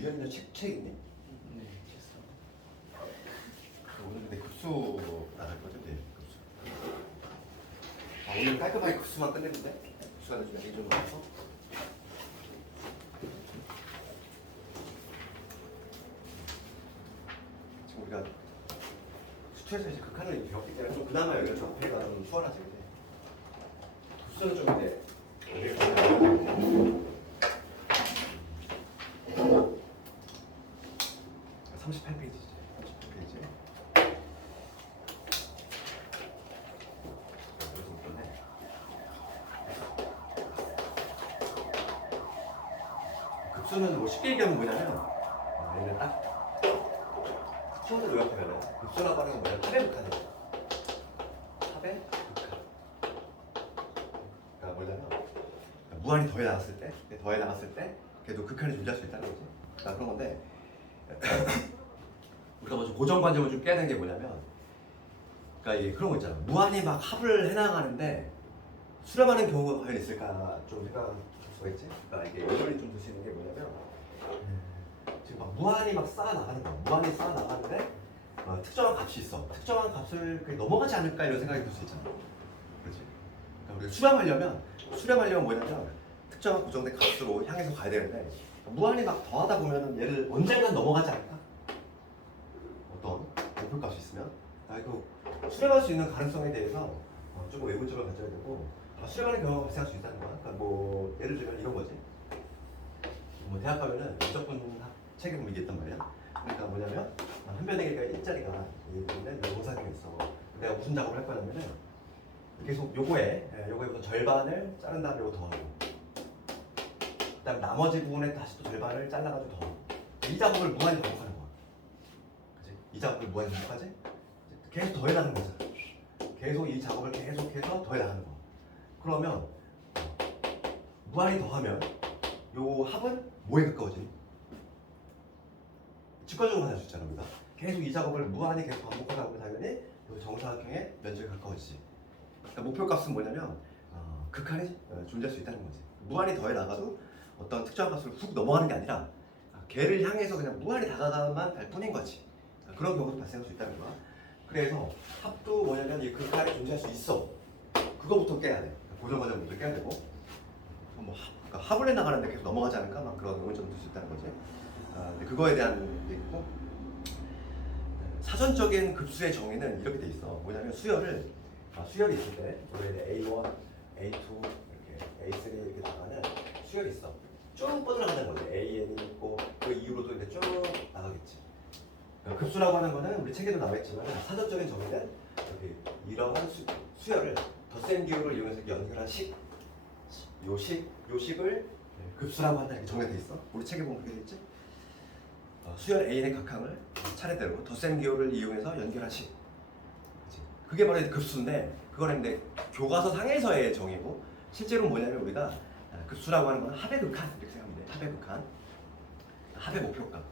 유연이나 책 있니? 네, 됐어. 오늘 근데 급수 나갈 거죠? 네, 급수. 오늘 깔끔하게 급수만 끝냈는데 급수가 좀 약이 좀 나와서 지금 우리가 수투에서 이제 극한을 배웠기 때문에 좀 그나마 여기가 좀 앞에가 좀 수월하지. 급수는 좀 이제 38페이지지. 38페이지. 급수는 뭐 쉽게 얘기하면 뭐냐면 얘는 딱 수원을 요약하면은 급수라고 하는 건 뭐냐면 합의 극한이에요. 합의 극한. 그러니까 뭐냐면 무한히 더해 나갔을 때 그래도 극한이 존재할 수 있다는 거지. 그러니까 그런 건데 우리가 먼저 고정관념을 좀 깨야 되는 게 뭐냐면 그러니까 이게 그런 거 있잖아. 무한히 막 합을 해나가는데 수렴하는 경우가 과연 있을까 좀 생각할 수가 있지. 그러니까 이게 의견이 좀 들 수 있는 게 뭐냐면 지금 막 무한히 막 쌓아나가는 거야. 무한히 쌓아나가는데 특정한 값이 있어. 특정한 값을 넘어가지 않을까 이런 생각이 들 수 있잖아. 그렇지? 그러니까 우리가 수렴하려면 뭐냐면 특정한 고정된 값으로 향해서 가야 되는데 무한히 막 더하다 보면은 얘를 언젠간 넘어가지 않을까? 어떤 목표값이 있으면 그 수렴할 수 있는 가능성에 대해서 조금 외분점을 가져야 되고 수렴하는 경우가 발생할 수 있다는 거야. 그러니까 뭐 예를 들면 이런 거지. 뭐 대학 가면은 무조건 책임 이게 있단 말이야. 그러니까 뭐냐면 한변에게가 일자리가 있는데 영상이 있어. 내가 무슨 작업을 할 거냐면은 계속 요거에 우선 절반을 자른 다음에 요거 더하고 그다음 나머지 부분에 다시 또 절반을 잘라가지고 더하고 이 작업을 무한히 반복하는 거야. 그치? 이 작업을 무한히 반복하지? 계속 더해나가는 거잖아. 계속 이 작업을 계속해서 더해나가는 거야. 그러면 무한히 더하면 요 합은 뭐에 가까워지니? 직관적으로 만날 수 있잖아. 우리가 계속 이 작업을 무한히 계속 반복하다 보면 당연히 요 정사각형의 면적에 가까워지지. 그러니까 목표값은 뭐냐면 극한이 존재할 수 있다는 거지. 무한히 더해나가도 어떤 특정한 값을 훅 넘어가는 게 아니라 걔를 향해서 그냥 무한히 다가가만 갈 뿐인 거지. 그런 경우도 발생할 수 있다는 거야. 그래서 합도 뭐냐면 이 극한이 존재할 수 있어. 그거부터 깨야 돼. 고정관념부터 깨야 되고 뭐 그러니까 합을 해나가는데 계속 넘어가지 않을까 막 그런 의문점을 들 수 있다는 거지. 근데 그거에 대한 게 있고 사전적인 급수의 정의는 이렇게 돼 있어. 뭐냐면 수열이 있을 때 A1, A2 이렇게 A3 이렇게 나가는 수열이 있어. 쭉 뻗어나가는 거지. AN이 있고 그 이후로도 이제 쭉 나가겠지. 그러니까 급수라고 하는 거는 우리 책에도 나와 있지만 사전적인 정의는 이러한 수열을 덧셈 기호를 이용해서 연결한 요식을 급수라고 한다 이렇게 정의돼 있어. 우리 책에 보면 그렇게 돼 있지. 수열 A의 각항을 차례대로 덧셈 기호를 이용해서 연결한 식. 그게 바로 급수인데 그거는 근데 교과서 상에서의 정의고 실제로 뭐냐면 우리가 급수라고 하는 건 합의 극한 이렇게 생각하면 돼. 합의 극한, 합의 목표값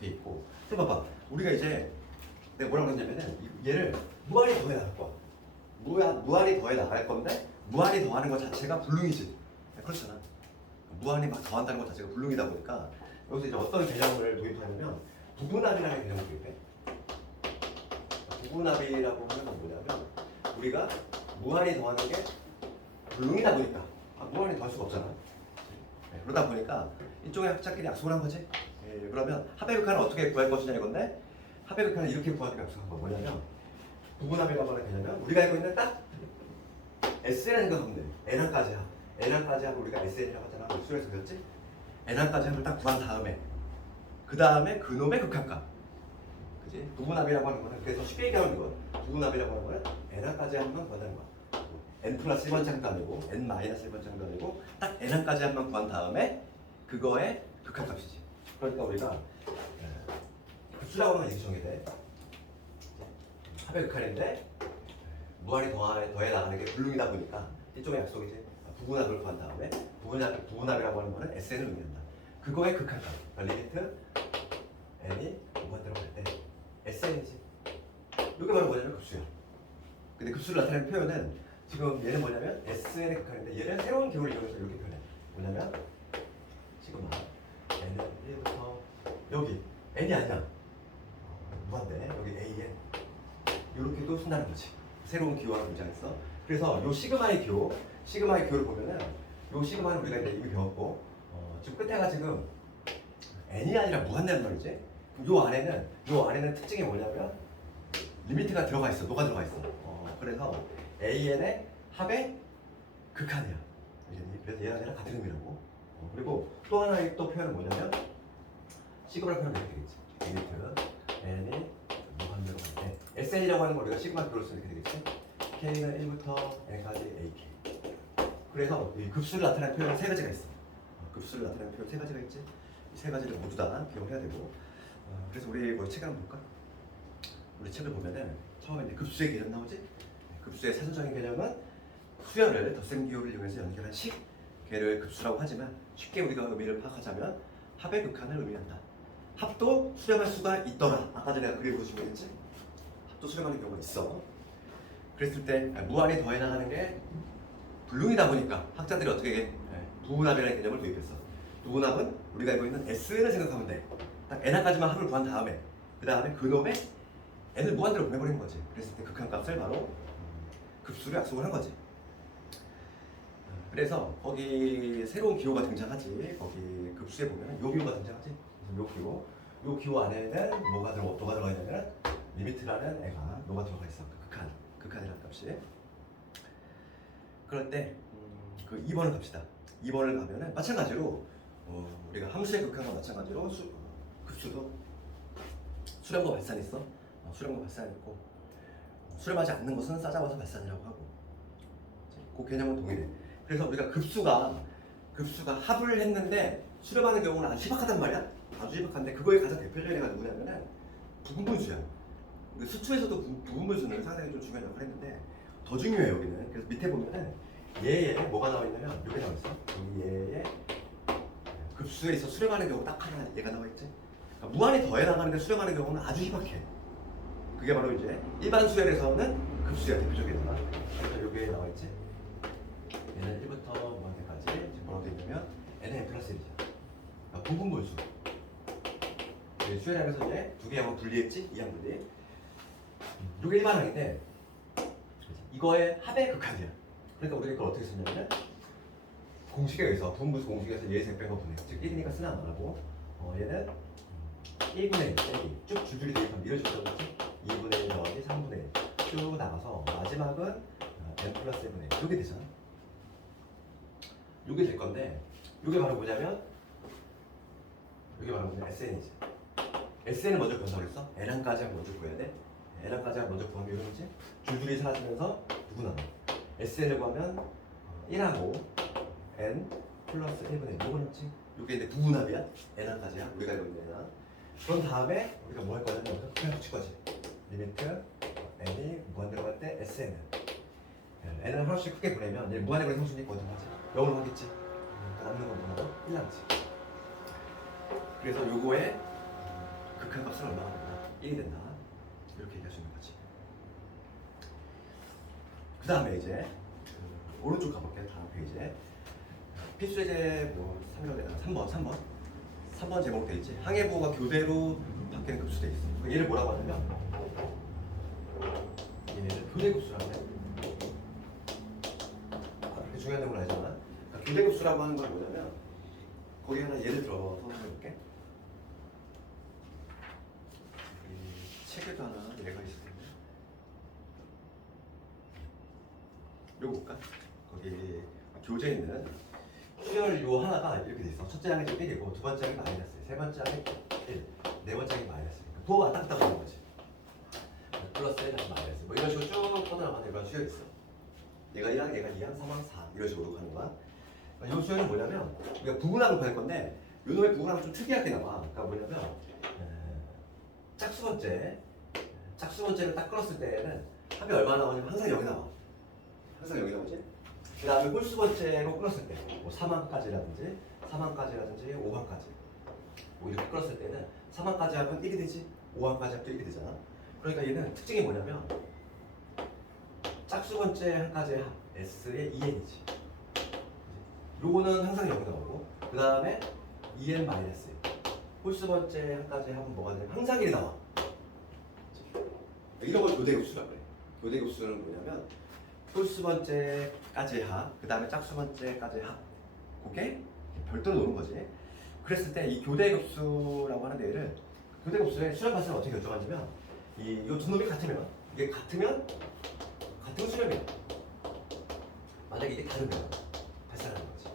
돼 있고. 그럼 봐봐, 우리가 이제 내가 뭐라고 했냐면은 얘를 무한히 더해 나갈 거야. 무한히 더해 나갈 건데 무한히 더하는 것 자체가 불능이지. 그렇잖아. 무한히 막 더한다는 것 자체가 불능이다 보니까 여기서 이제 어떤 개념을 도입하냐면 부분합이라는 개념을 도입해. 부분합이라고 하는 건 뭐냐면 우리가 무한히 더하는 게 불능이다 보니까 무한히 더할 수가 없잖아. 그러다 보니까 이쪽에 학자끼리 약속을 한 거지. 그러면 합의 극한을 어떻게 구할 것이냐 이건데 합의 극한을 이렇게 구하기로 약속한 거 뭐냐면 부분합이라고 하는 개념은 우리가 알고 있는 딱 SN을 생각하면 돼. N항까지 합. N항까지 합을 우리가 SN이라고 하잖아. 수에서 배웠지? N항까지 합을 딱 구한 다음에 그 다음에 그놈의 극한값. 그지? 부분합이라고 하는 거는 그래서 쉽게 얘기하면 이건 부분합이라고 하는 거는 N항까지 합만 구한다는 거야. N 플러스 1번째 항도 아니고 N 마이너스 1번째 항도 아니고 딱 N항까지 합만 구한 다음에 그거의 극한값이지. 그러니까 우리가 급수라고 하는 얘기 정의돼. 합의 극한인데 무한히 더해 나가는 게 불능이다 보니까 이쪽의 약속이지. 부분합을 구한 다음에 부분합이라고 하는 거는 SN을 의미한다. 그거의 극한값, 리미트 N이 무한대로 갈 때 SN이지. 이게 바로 뭐냐면 급수야. 근데 급수를 나타내는 표현은 지금 얘는 뭐냐면 SN의 극한인데 얘는 새로운 기호를 이용해서 이렇게 표현해. 뭐냐면 지금 N은 1부터 n이 아니야. 무한대. 여기 an. 이렇게도 쓴다는 거지. 새로운 기호가 등장했어. 그래서 요 시그마의 기호를 보면은 요 시그마는 우리가 이제 이미 배웠고 지금 끝에가 지금 n이 아니라 무한대란 말이지. 요 안에는 특징이 뭐냐면 리미트가 들어가 있어. 노가 들어가 있어. 그래서 an의 합의 극한이야. 그래서 얘랑 얘랑 같은 의미라고. 그리고 또 하나의 또 표현은 뭐냐면 시그마를 표현하면 이렇게 되겠지. 리미트 n이 무한대로 가는데 SN이라고 하는 걸 우리가 시그마 기호로 쓰면 이렇게 되겠지. K는 1부터 N까지 AK. 그래서 이 급수를 나타내는 표현은 세 가지가 있어. 급수를 나타내는 표현 세 가지가 있지. 이 세 가지를 모두 다 기억을 해야 되고. 그래서 우리 뭐 책을 한번 볼까? 우리 책을 보면은 처음에 이제 급수의 개념 나오지. 급수의 사전적인 개념은 수열을 덧셈 기호를 이용해서 연결한 식 걔를 급수라고 하지만 쉽게 우리가 의미를 파악하자면 합의 극한을 의미한다. 합도 수렴할 수가 있더라. 아까 전에 내가 그림 보시면 했지. 합도 수렴하는 경우가 있어. 그랬을 때 무한히 더해 나가는 게 불능이다 보니까 학자들이 어떻게 부분합이라는 개념을 도입했어. 부분합은 우리가 알고 있는 S를 생각하면 돼. 딱 N까지만 합을 구한 다음에 그 다음에 그놈의 N을 무한대로 보내버리는 거지. 그랬을 때 극한값을 바로 급수로 약속을 한 거지. 그래서 거기 새로운 기호가 등장하지. 거기 급수에 보면 요 기호가 등장하지. 그래서 요 기호 안에는 뭐가 들어가 있냐면 리미트라는 애가 노가 들어가 있어. 극한이라는 값이. 그럴 때 그 2번을 갑시다. 2번을 가면은 마찬가지로 우리가 함수의 극한과 마찬가지로 급수도 수렴과 발산이 있어. 수렴과 발산이 있고 수렴하지 않는 것은 싸잡아서 발산이라고 하고 그 개념은 동일해. 그래서 우리가 급수가 합을 했는데 수렴하는 경우는 아주 희박하단 말이야. 아주 희박한데 그거의 가장 대표적인 애가 누구냐면은 부분분수야. 수투에서도 부분분수는 상당히 좀 중요한 역할을 했는데 더 중요해 여기는. 그래서 밑에 보면은 얘에 뭐가 나와 있냐면 이렇게 나와 있어. 여기 얘의 급수에 있어 수렴하는 경우 딱 하나 얘가 나와 있지. 그러니까 무한히 더해 나가는데 수렴하는 경우는 아주 희박해. 그게 바로 이제 일반 수열에서는 급수야 대표적인 애가. 그래서 여기에 나와 있지. 얘는 1부터 무한대까지 지금 뭐라고 되어 있냐면 n은 n 플러스 1이잖아. 그러니까 부분분수. 수열하면서 이제 두 개 양을 분리했지. 이항 분리. 이게 일반항인데 이거의 합의 극한이야. 그러니까 우리가 이걸 어떻게 쓰냐면 공식에 의해서 부분분수 공식에서 얘 셈 빼고 분해. 즉 1이니까 쓰나 안 하고 얘는 1분의 1 빼기 쭉 줄줄이 대입하면 이런 식으로 되지. 2분의 1 더하기 3분의 1 쭉 나가서 마지막은 n 플러스 1분의 1 이게 되잖아. 이게 될 건데 이게 바로 뭐냐면 SN이지. SN을 먼저 구한다고 그랬어? N항까지 먼저 구해야 돼. N항까지 먼저 구하면 이런 거지. 줄줄이 사라지면서 누구 나와? SN을 구하면 1하고 N 플러스 1분의 1 이거 넣지. 이게 이제 부분합이야. N항까지야. 우리가 알고 있는 N항. 그런 다음에 우리가 뭐 할 거냐면 여기서 그냥 붙일 거지. 리미트 N이 무한대로 갈 때 SN은 N을 하나씩 크게 보내면 얘 무한대로 상수니 있거든 하지. 0으로 하겠지. 남는 건 뭐라고? 1 남지. 그래서 요거의 극한값은 얼마가 된다? 1이 된다. 이렇게 얘기할 수 있는 거지. 그 다음에 이제 오른쪽 가볼게요. 다음 페이지에 필수예제 뭐 3번 제목 돼 있지. 항해부호가 교대로 바뀌는 급수 돼 있어. 얘를 뭐라고 하냐면 얘를 교대급수라고 해. 그렇게 중요한 내용을 알잖아. 그러니까 교대급수라고 하는 건 뭐냐면 거기 하나 예를 들어서 해볼게. 책에도 하나 예가 있을 텐데. 요거 볼까? 거기 교재에 있는 수열 요 하나가 이렇게 돼 있어. 첫째 항이 1이고 두 번째 항이 마이너스 1, 세 번째 항이 1, 네 번째 항이 마이너스 1. 부호가 왔다 갔다 가는 거지. 플러스 1, 다시 마이너스. 뭐 이런 식으로 쭉 뻗어나가는 이런 수열이 있어. 얘가 1항, 얘가 2항, 3항, 4 이런 식으로 가는 거야. 이 수열은 뭐냐면 우리가 부분항을 구할 건데 요 놈의 부분항은 좀 특이하게 나와. 그러니까 뭐냐면 짝수 번째를 딱 끌었을 때에는 합이 얼마 나오냐면 항상 여기 나와. 항상 여기 나오지. 그 다음에 홀수 번째로 끌었을 때, 뭐 3항까지라든지 5항까지 뭐 이렇게 끌었을 때는 3항까지 하면 1이 되지, 5항까지 하면 또 1이 되잖아. 그러니까 얘는 특징이 뭐냐면 짝수 번째 항까지의 합, S의 2n이지. 요거는 항상 여기 나오고 그 다음에 2n-1 홀수 번째까지 하면 뭐가 되냐면 항상 1이 나와. 이런 걸 교대급수라고 그래. 교대급수는 뭐냐면 홀수 번째까지 합, 그 다음에 짝수 번째까지 합. 그게 별도로 노는 거지. 그랬을 때 이 교대급수라고 하는 얘를 교대급수의 수렴 발생을 어떻게 결정하냐면 이 두 놈이 같으면 이게 같으면 수렴이야. 만약에 이게 다르면 발산하는 거지.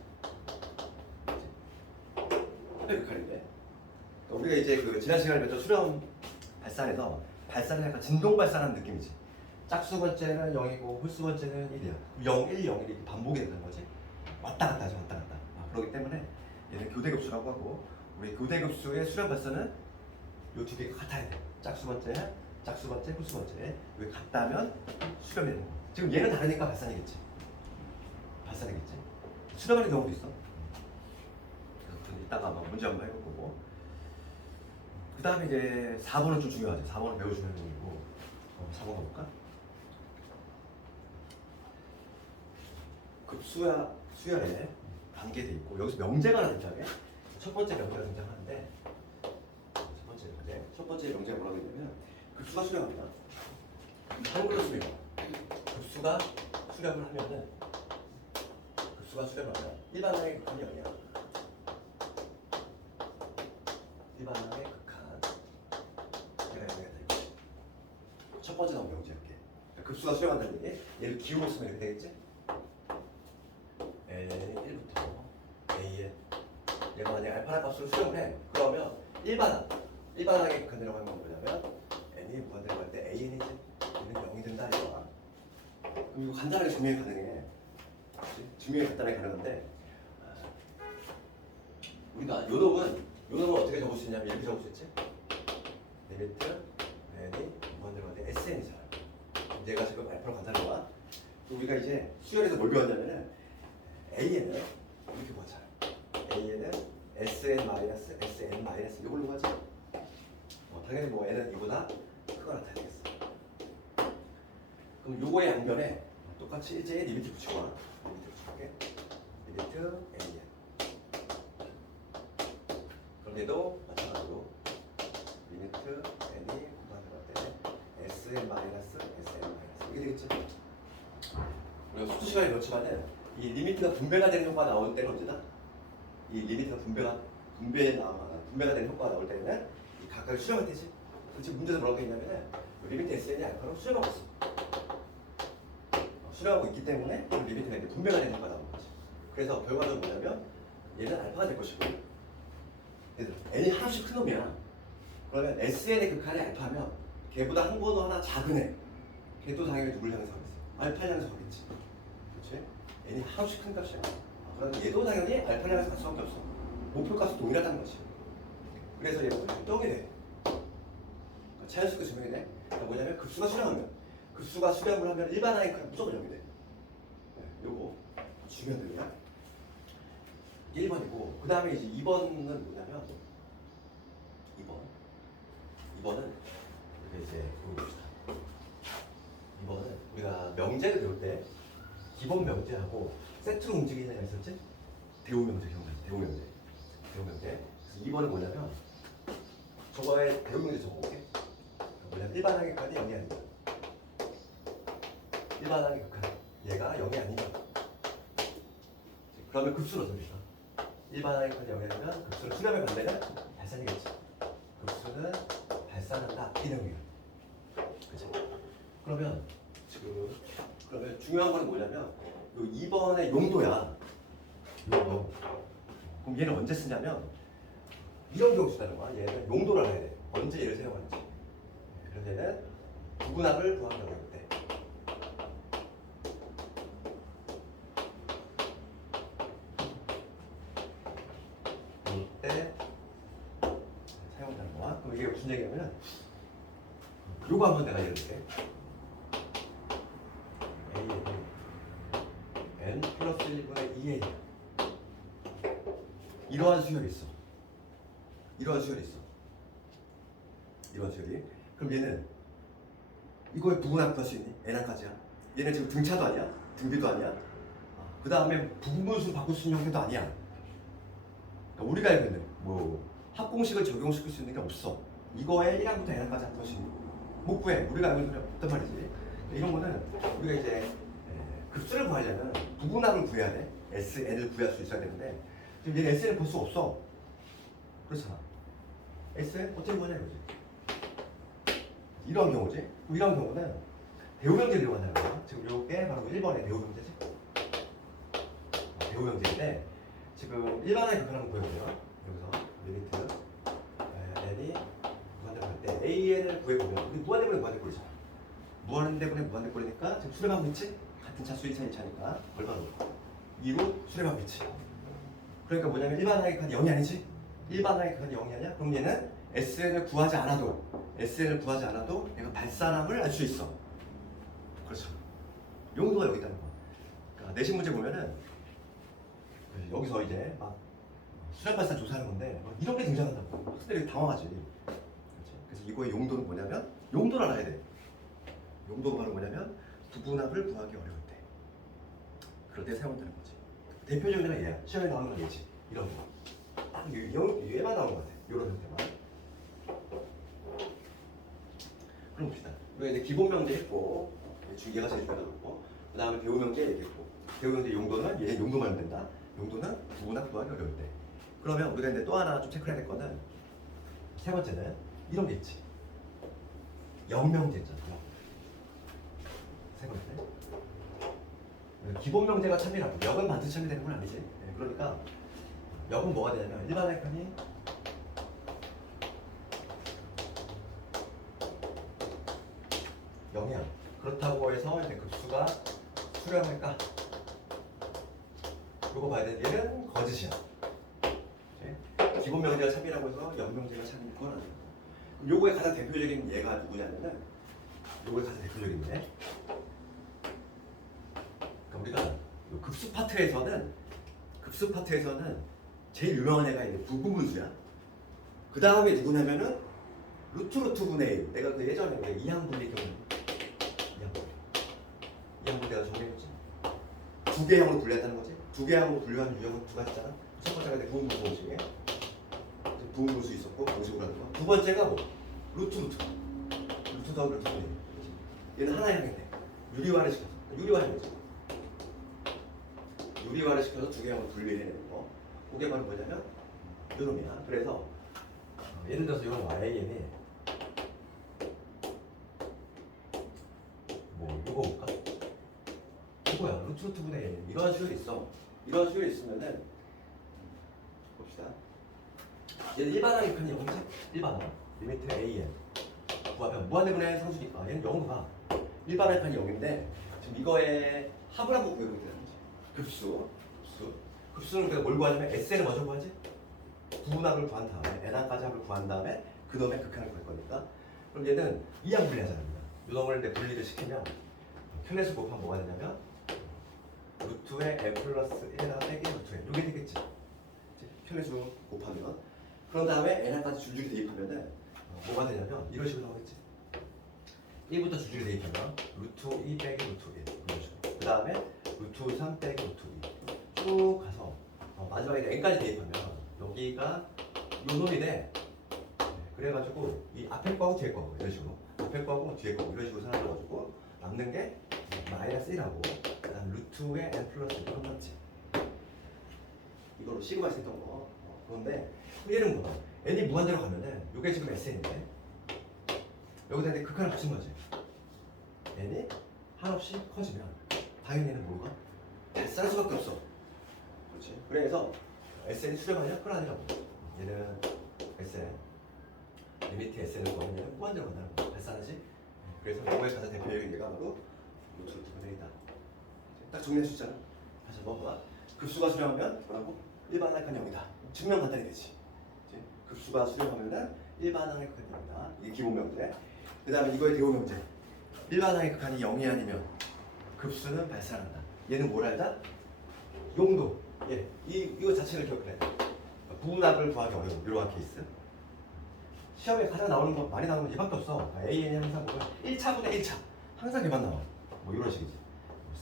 협력역할인데 우리가 이제 그 지난 시간에 배웠던 수렴 발산에서 발산은 약간 진동 발산하는 느낌이지. 짝수 번째는 0이고 홀수 번째는 1이야. 0, 1, 0, 1이 이렇게 반복이 되는 거지. 왔다 갔다 하지 왔다 갔다. 그렇기 때문에 얘는 교대급수라고 하고 우리 교대급수의 수렴 발산은 이 두 개가 같아야 돼. 짝수 번째, 홀수 번째. 이게 같다면 수렴이 되는 거. 지금 얘는 다르니까 발산이겠지. 발산이겠지. 수렴하는 경우도 있어. 그래서 이따가 아마 문제 한번 해볼 거고. 그 다음에 이제 4번은 좀 중요하지. 4번은 매우 중요한 내용이고 4번 가볼까? 수열에 관계돼 있고 여기서 명제가 하나 등장해. 첫 번째 명제가 등장하는데 첫 번째 명제가 뭐라고 했냐면 급수가 수렴합니다. 한글로 쓰면 급수가 수렴을 하면은 일반항의 극한이 아니야. 일반항의 극한 첫 번째 나온 명제 이렇게 급수가 수렴한다는 얘기. 얘를 기호로 쓰면 이렇게 되겠지? Ln 1부터 An 얘가 만약에 알파라 값을 수렴을 해. 그러면 일반항의 극한이라고 하는 건 뭐냐면 n이 무한대로 갈 때 An이 이제 얘는 0이 된다 이거야. 그럼 이거 간단하게 증명이 가능해. 증명이 간단하게 가능한데 우리가 요놈은 어떻게 적을 수 있냐면 이렇게 적을 수 있지? 리미트 n이 무한대로 갈 때 SN이잖아. 얘가 지금 알파로 간다는 거야. 우리가 이제 수열에서 뭘 배웠냐면은 A는 이렇게 보자. A는 SN-SN- 이걸로 가지. 당연히 뭐 n은 이보다 크거나 같아야 되겠어. 그럼 요거의 양변에 똑같이 일제히 리미트 붙이고 와. 리미트 붙여볼게. 리미트 n. 그럼 얘도 마찬가지로 리미트 n이 무한대로 때 SN-SN- 이게 되겠지. 우리가 수도 시간에 배웠지만은 이 리미트가 분배가 되는 효과가 나올 때는 언제다? 이 리미트가 분배가 되는 효과가 나올 때는 이 각각을 수렴할 때지. 지금 문제에서 뭐라고 했냐면은 리미트 SN이 알파로 수렴하고 있어. 수렴하고 있기 때문에 그 리미트가 이제 분배가 되는 효과가 나오는 거지. 그래서 결과적으로 뭐냐면 얘는 알파가 될 것이고 그래서 n이 하나씩 큰 놈이야. 그러면 SN의 극한이 알파면 걔보다 한 번도 하나 작은 애. 걔도 당연히 누굴 향해서 가겠어? 알파를 향해서 가겠지. 그렇지? n이 하나씩 큰 값이야. 그러면 얘도 당연히 알파를 향해서 갈 수밖에 없어. 목표값이 동일하다는 거지. 그래서 얘가 똥이 돼. 자연스럽게 증명이 돼. 그러니까 뭐냐면 급수가 수렴을 하면 일반항의 극한 무조건 0이 돼. 네, 요거 중요한 내용이야. 1번이고 그 다음에 이제 2번은 뭐냐면 2번은 우리가 이제 봅시다. 2번은 우리가 명제를 배울 때 기본 명제하고 세트로 움직이는 애가 있었지? 대우 명제 기억나지? 대우 명제. 그래서 2번은 뭐냐면 저거에 대우 명제 적어볼게. 뭐냐면 일반항의 극한이 0이 아니다. 일반항의 극한 얘가 0이 아니다. 그러면 급수로 씁니다. 일반항의 극한이 0이 아니면 급수를 수렴의 반대는 발산이겠지. 급수는 발산한다. 이 내용이야. 그치? 그러면 중요한 건 뭐냐면 요 2번의 용도야. 용도. 그럼 얘는 언제 쓰냐면 이런 경우 쓰다는 거야. 얘는 용도를 알아야 돼. 언제 얘를 사용하는지. 그래서 얘는 부분합을 구하는 경우일 때. 이때 사용한다는 거야. 그럼 이게 무슨 얘기냐면 요거 한번 내가 예를 들게. n 플러스 1분의 2a 이러한 수열이 있어. 이러한 수열이. 그럼 얘는 이거에 부분합 구할 수 있니? n항까지야. 얘는 지금 등차도 아니야. 등비도 아니야. 그 다음에 부분수 바꿀 수 있는 형태도 아니야. 그러니까 우리가 알고 있는 뭐 합공식을 적용시킬 수 있는 게 없어. 이거에 1항부터 n까지 한 것이 못 구해. 우리가 알고 있는 게 없단 말이지. 이런 거는 우리가 이제 급수를 구하려면 부분합을 구해야 돼. SN을 구할 수 있어야 되는데 지금 얘는 SN을 볼 수 없어. 그렇잖아. SN 어떻게 구하냐 이거지. 이런 경우지. 이런 경우는 대우명제를 이용한다는 거야. 지금 이게 바로 1번의 대우명제지. 대우명제인데 지금 일반화의 극한을 구해보면 여기서 리미트 n이 무한대로 갈 때 an을 구해보면 우리 무한대분의 무한대꼴이잖아. 무한대분의 무한대꼴이니까 지금 수렴하고 있지? 같은 차수 1차 2차니까 얼마로? 2로 수렴하고 있지. 그러니까 뭐냐면 일반화의 극한이 0이 아니지? 일반화의 극한이 0이 아니야? 그럼 얘는 SN을 구하지 않아도 얘가 발산함을 알 수 있어. 그렇죠. 용도가 여기 있다는 거야. 그러니까 내신 문제 보면은 여기서 이제 막 수렴 발산 조사하는 건데 이런 게 등장한다고 학생들이 당황하지. 그렇지? 그래서 이거의 용도는 뭐냐면 용도를 알아야 돼. 용도가 바로 뭐냐면 부분합을 구하기 어려울 때 그럴 때 사용되는 거지. 대표적인 예가 얘야. 시험에 나오는 건 얘지. 이런 거. 딱 얘만 나오는 것 같아. 이런 형태만. 그럼 봅시다. 우리가 이제 기본 명제 했고 얘가 제일 중요하고 그 다음에 배우 명제 얘기했고 배우 명제 용도는 얘 용도만 하면 된다. 용도는 부분합 구하기 어려울 때. 그러면 우리가 이제 또 하나 좀 체크해야 될 거는 세 번째는 이런 게 있지. 영명제 있잖아. 세 번째. 기본 명제가 참이라고. 역은 반드시 참이 되는 건 아니지. 네, 그러니까 역은 뭐가 되냐면 일반의 칸이 영이야. 그렇다고 해서 이제 급수가 수렴할까? 요거 봐야 돼. 얘는 거짓이야. 기본 명제가 참이라고 해서 영명제가 참일 건 아니야. 요거의 가장 대표적인 예가 누구냐면은 요거의 가장 대표적인 예. 그러니까 우리가 급수 파트에서는 제일 유명한 애가 있는 부분수야. 그 다음에 누구냐면은 루트 분의 1. 내가 그 예전에 이항분리 경우 이항분리 내가 정리했지. 두 개 항으로 분리했다는 거지. 두 개 항으로 분류하는 유형은 두 가지잖아. 첫 번째가 부분분수 공식에 부분분수 있었고 공식으로 하는 거. 두 번째가 뭐? 루트 더하기 루트 분의 1. 얘는 하나의 항인데 유리화를 시켜서 유리화를 시켜서 두 개 항으로 분리해내는 거. 그게 바로 뭐냐면 요놈이야. 그래서 예를 들어서 이런 YN이 뭐 이거 볼까? 이거야. 루트 분의 1. 이런 식으로 있어. 이런 식으로 있으면은 봅시다. 얘는 일반항의 칸이 0이지? 일반항 리미트 AN 구하면 무한대분의 상수니까 얘는 0으로 가. 일반항의 칸이 0인데 지금 이거에 합을 한번 구해보게 되는 거지. 급수는 우리가 뭘 구하냐면 SN을 먼저 구하지? 부분합을 구한 다음에 n항까지 합을 구한 다음에 그 놈의 극한을 구할 거니까. 그럼 얘는 이항 분리하잖아. 이 놈을 내 분리를 시키면 켤레수 곱하면 뭐가 되냐면 루트에 n 플러스 1하 빼기 루트 n 이게 되겠지. 켤레수 곱하면 그런 다음에 n항까지 줄줄이 대입하면은 뭐가 되냐면 이런 식으로 나오겠지. 1부터 줄줄이 대입하면 루트 2 빼기 루트 1 이런 식으로. 그 다음에 루트 3 빼기 루트 2 쭉 가서 마지막에 n까지 대입하면 여기가 요 놈이 돼. 그래가지고 이 앞에 거하고 뒤에 거하고 이런 식으로 앞에 거하고 뒤에 거하고 이런 식으로 사라져가지고 남는 게 마이너스 1하고 그 다음 루트에 n 플러스 1 끝났지. 이거로 시그마에서 했던 거. 그런데 얘는 뭐야? n이 무한대로 가면은 이게 지금 SN인데 여기다 이제 극한을 붙인 거지. n이 한없이 커지면 당연히 얘는 뭐가? 쌀 수밖에 없어. 그렇지. 그래서 SN이 수렴하냐? 그건 아니라고. 얘는 SN 리미트 SN을 구하면 얘는 무한대로 간다는 거야. 발산하지? 그래서 이거의 가장 대표적인 예가 바로 루트 분의 1이다. 딱 정리할 수 있잖아. 다시 한번 봐. 급수가 수렴하면 뭐라고? 일반항의 칸이 0이다. 증명 간단히 되지. 그치? 급수가 수렴하면은 일반항의 극한이 0이다. 이게 기본 명제. 그 다음에 이거의 대우 명제. 일반항의 극한이 0이 아니면 급수는 발산한다. 얘는 뭘 알다? 용도. 예, 이거 자체를 기억해. 부분합을 구하기 어려운 이러한 케이스. 시험에 가장 나오는 거 많이 나오는 건 얘밖에 없어. AN이 항상 보면 1차분의 1차 항상 얘만 나와. 뭐 이런 식이지.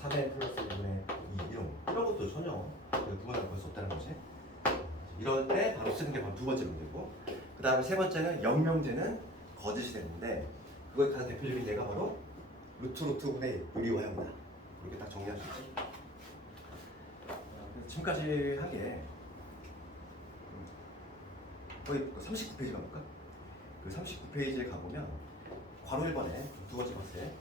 3n 플러스 1분의 2 이런 것도 전혀 부분합을 구할 수 없다는 거지. 이럴 때 바로 쓰는 게 바로 두 번째 문제고. 그 다음에 세 번째는 영명제는 거짓이 되는데 그거에 가장 대표적인 예가 바로 루트분의 유리화형이다. 이렇게 딱 정리할 수 있지. 지금까지 하기에 거의 39페이지 가볼까? 그 39페이지에 가보면 괄호 1번에 두 번째 박스에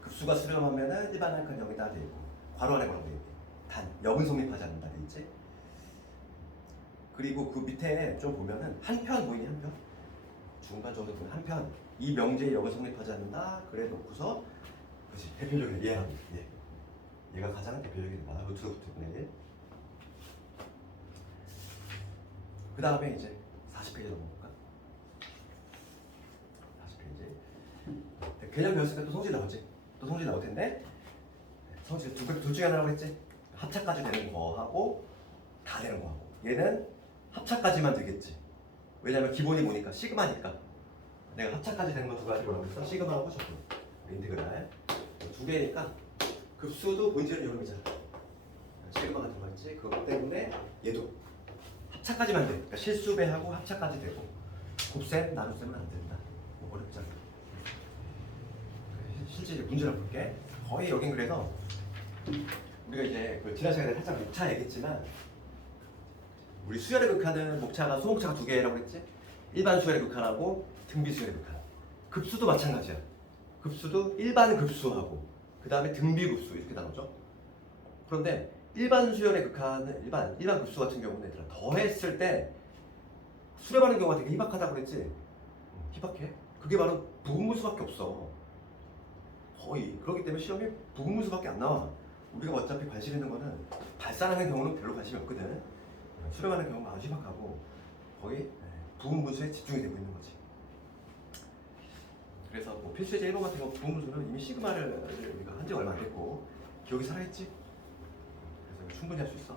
급수가 수렴하면은 일반항칸 0이다 돼 있고 괄호 안에 뭐라고 돼 있니? 단 역은 성립하지 않는다 돼 있지. 그리고 그 밑에 좀 보면은 한 편 보이니 한 편? 중간 정도 보면 한 편. 이 명제의 역은 성립하지 않는다. 그래 놓고서 그렇지 대표적인 얘. 얘가 가장 대표적인 거야. 루트분의 1. 그 다음에 이제 40페이지 넘어볼까? 40페이지. 개념 배웠으니까 또 성질 나오지? 또 성질 나올 텐데 성질 둘 중에 하나라고 했지? 합차까지 되는 거하고 다 되는 거하고 얘는 합차까지만 되겠지. 왜냐면 기본이 뭐니까 시그마니까. 내가 합차까지 되는 거 두 가지 뭐라고 했어? 시그마하고 적분 인테그랄 두 개니까 급수도 본질은 여름이잖아. 시그마가 들어가 있지. 그것 때문에 얘도 합차까지만 돼. 그러니까 실수배하고 합차까지 되고 곱셈 나눗셈은 안 된다. 뭐 어렵지 않아. 실제 이제 문제를 볼게. 거의 여긴 그래서 우리가 이제 그 지난 시간에 살짝 목차 얘기했지만 우리 수열의 극한은 목차가 소목차가 두 개라고 했지. 일반 수열의 극한하고 등비 수열의 극한. 급수도 마찬가지야. 급수도 일반 급수하고 그 다음에 등비 급수 이렇게 나오죠. 그런데 일반 수열의 극한은 일반 급수 같은 경우는 얘들아 더했을 때 수렴하는 경우가 되게 희박하다고 그랬지. 희박해? 그게 바로 부분분수밖에 없어. 거의 그렇기 때문에 시험에 부분분수밖에 안 나와. 우리가 어차피 관심 있는 거는 발산하는 경우는 별로 관심이 없거든. 수렴하는 경우가 아주 희박하고 거의 부분분수에 집중이 되고 있는 거지. 그래서 뭐 필수제 1번 같은 경우 부분분수는 이미 시그마를 우리가 한 지 얼마 안 됐고 기억이 살아있지. 그래서 충분히 할 수 있어.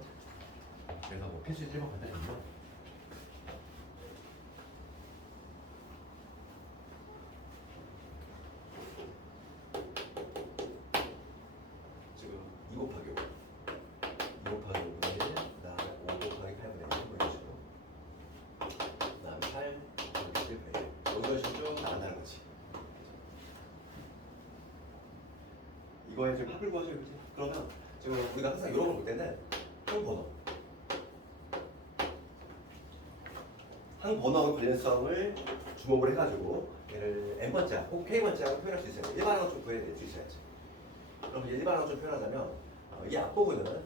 그래서 뭐 필수제 1번 간단히요. 지금 2 곱하기 5 곱하기 5분의 1 그다음에 5 곱하기 8분의 1 뭐 이런 식으로 그다음에 8 곱하기 1분의 1 이런 식으로 쭉 나간다는 거지. 이거에 지금 합을 구하셔야 되지. 그러면 지금 우리가 항상 이런 걸 볼 때는 한 번호의 관련성을 주목을 해가지고 얘를 n번째하고 혹은 k번째하고 표현할 수 있어요. 일반항을 좀 구해야 될 수 있어야지. 그럼 이제 일반항을 좀 표현하자면 이 앞부분은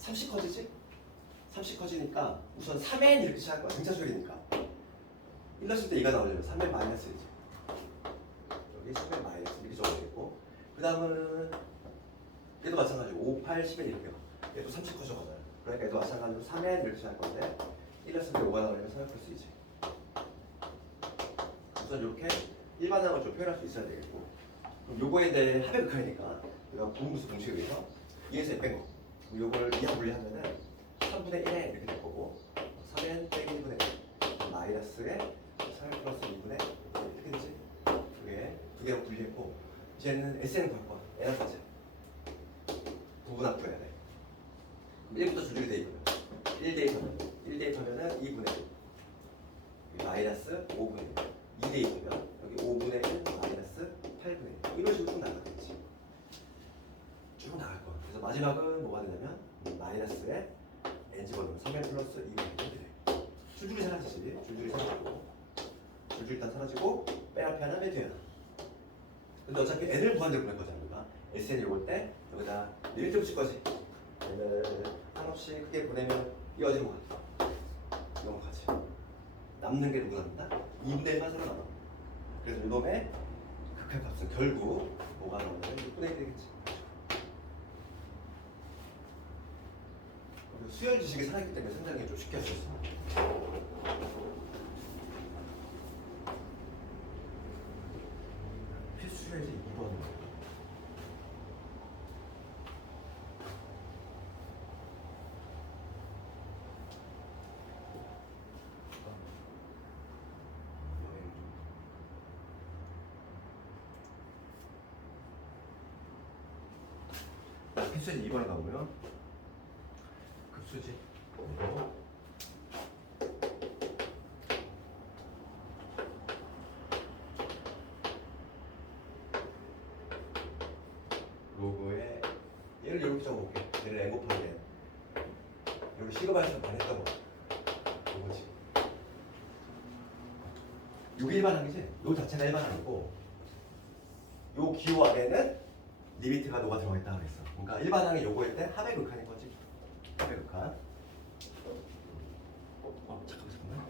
30커지지? 30커지니까 우선 3n 이렇게 시작할 거야. 등차수열이니까 1 넣었을 때 2가 나오려면 3n 마이너스이지. 여기 10n 마이너스 이렇게 적어야겠고 그 다음은 얘도 마찬가지로 5, 8, 10n 이렇게 가. 얘도 30 커져가잖아. 그러니까 얘도 마찬가지로 3n 이렇게 시작할 건데 1 넣었을 때 5가 나오려면 3n 플러스 2지. 우선 이렇게 일반항을 좀 표현할 수 있어야 되겠고 그럼 요거에 대해 합의 극한이니까 우리가 부분분수 공식에 의해서 2에서 1 뺀 거. 그럼 요거를 2하 분리하면은 3분의 1에 이렇게 될 거고 3n 빼기 1분의 1 마이너스에 3n 플러스 2분의 1 이렇게 되지. 그게 두 개로 분리했고 이제는 SN 구할 거야. n까지 부분합 구해야 돼. 그럼 1부터 줄줄이 대입하면 1 대입하면 1 대입하면은 2분의 1 마이너스 5분의 1 2 대입하면 여기 5분의 1 마이너스 8분의 1 이런 식으로 쭉 나가겠지. 쭉 나갈 거야. 그래서 마지막은 뭐가 되냐면 마이너스에 n 집어넣으면 3n 플러스 2분의 1이 돼. 줄줄이 사라지지. 줄줄이 사라지고 줄줄이 일단 사라지고 맨 앞에 하나 맨 뒤에 하나. 근데 어차피 n을 무한대로 보낼 거잖아. 우리가 SN이 올 때 여기다 1대 붙일 거지. n을 한없이 크게 보내면 이 어디로 가? 넘어가지. 남는 게 누구 남는다? 2분의 1만 살아남아. 그래서 이놈의 극한값은 결국 뭐가 나오냐면 6분의 1이 되겠지. 수열 지식이 살아있기 때문에 상당히 좀 쉽게 할 수 있어. 필수열이 2번. 필수열이 2번에 가보면 급수지. n 곱하기 n. 여기 시그마에서 반했던 거. 이거지. 이게 일반항이지? 요 자체가 일반항이고 요 기호 안에는 리미트가 녹아 들어가 있다 그랬어. 그러니까 일반항이 요거일 때 합의 극한인 거지. 합의 극한. 잠깐만.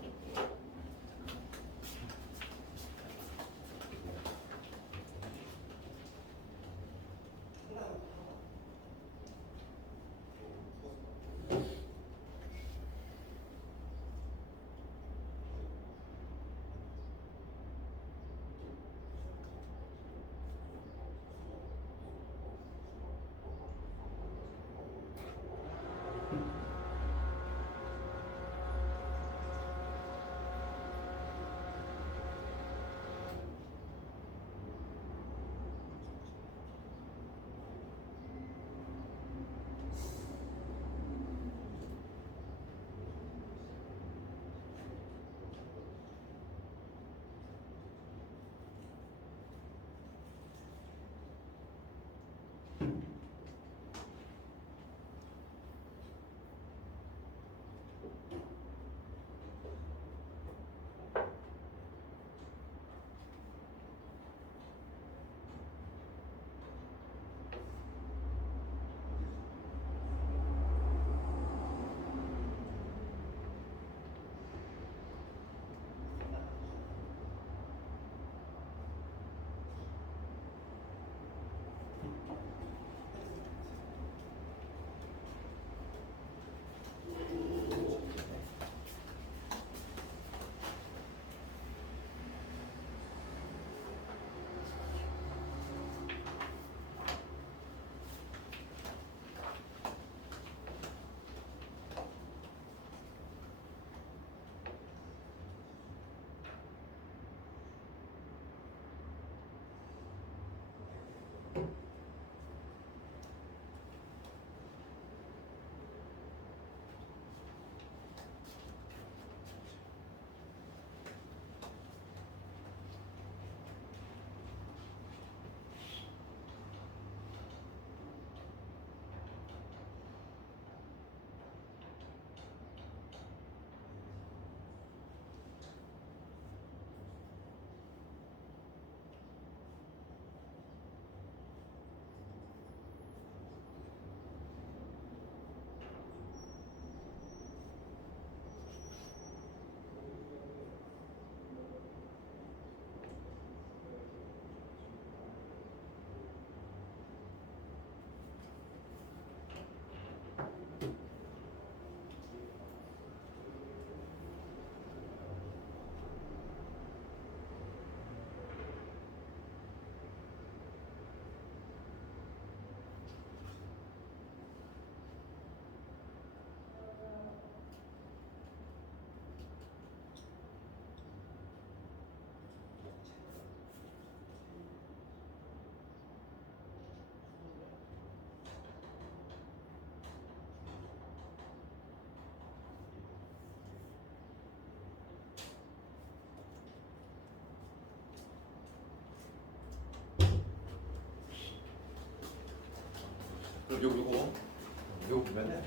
요거 보면은